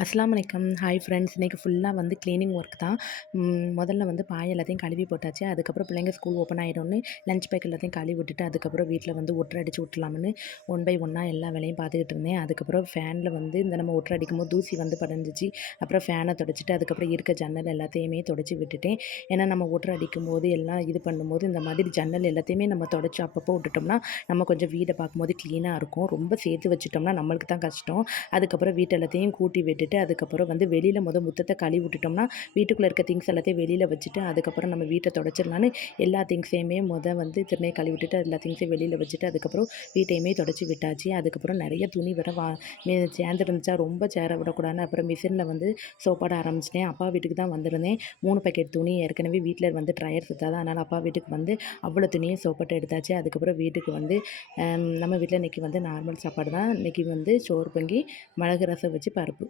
அஸ்ஸலாமு அலைக்கும். Hi friends. இன்றைக்கி ஃபுல்லாக வந்து கிளீனிங் ஒர்க் தான். முதல்ல வந்து பாய் எல்லாத்தையும் கழுவி போட்டாச்சு. அதுக்கப்புறம் பிள்ளைங்க ஸ்கூல் ஓப்பன் ஆகிடும்னு லஞ்ச் பேக் எல்லாத்தையும் கழுவி விட்டுட்டு, அதுக்கப்புறம் வீட்டில் வந்து ஒட்டரை அடித்து விட்டுலாம்னு ஒன் பை ஒன்னாக எல்லா வேலையும் பார்த்துக்கிட்டு இருந்தேன். அதுக்கப்புறம் ஃபேனில் வந்து இந்த நம்ம ஒட்டரை அடிக்கும்போது தூசி வந்து படைஞ்சிச்சு. அப்புறம் ஃபேனை துடைச்சிட்டு, அதுக்கப்புறம் இருக்க ஜன்னல் எல்லாத்தையுமே துடைச்சி விட்டுட்டேன். ஏன்னா நம்ம ஒட்டரை அடிக்கும்போது எல்லாம் இது பண்ணும்போது இந்த மாதிரி ஜன்னல் எல்லாத்தையுமே நம்ம துடைச்சி அப்பப்போ விட்டுட்டோம்னா நம்ம கொஞ்சம் வீடை பார்க்கும்போது க்ளீனாக இருக்கும். ரொம்ப சேர்த்து வச்சுட்டோம்னா நம்மளுக்கு தான் கஷ்டம். அதுக்கப்புறம் வீட்டு எல்லாத்தையும் கூட்டி விட்டுட்டு, அதுக்கப்புறம் வந்து வெளியில் முத்தத்தை கழுவி விட்டுட்டோம்னா வீட்டுக்குள்ளே இருக்க திங்ஸ் எல்லாத்தையும் வெளியில் வச்சுட்டு அதுக்கப்புறம் நம்ம வீட்டை தொடச்சிடலான்னு எல்லா திங்ஸையுமே வந்து திருநீர் கழுவி விட்டுட்டு எல்லா திங்ஸையும் வெளியில் வச்சுட்டு அதுக்கப்புறம் வீட்டையுமே தொடச்சி விட்டாச்சு. அதுக்கப்புறம் நிறைய துணி வர சேர்ந்துருந்துச்சா ரொம்ப சேர விடக்கூடாதுன்னு அப்புறம் மிஷினில் வந்து சோப்பாட ஆரம்பிச்சிட்டேன். அப்பா வீட்டுக்கு தான் வந்திருந்தேன். 3 பேக்கெட் துணி ஏற்கனவே வீட்டில் வந்து ட்ரையர் சுத்தாதான், அதனால் அப்பா வீட்டுக்கு வந்து அவ்வளோ துணியும் சோப்பாட்டை எடுத்தாச்சு. அதுக்கப்புறம் வீட்டுக்கு வந்து நம்ம வீட்டில் இன்றைக்கி வந்து நார்மல் சாப்பாடு தான். இன்றைக்கி வந்து சோறு பொங்கி மிளகு ரசம் வச்சு பருப்பு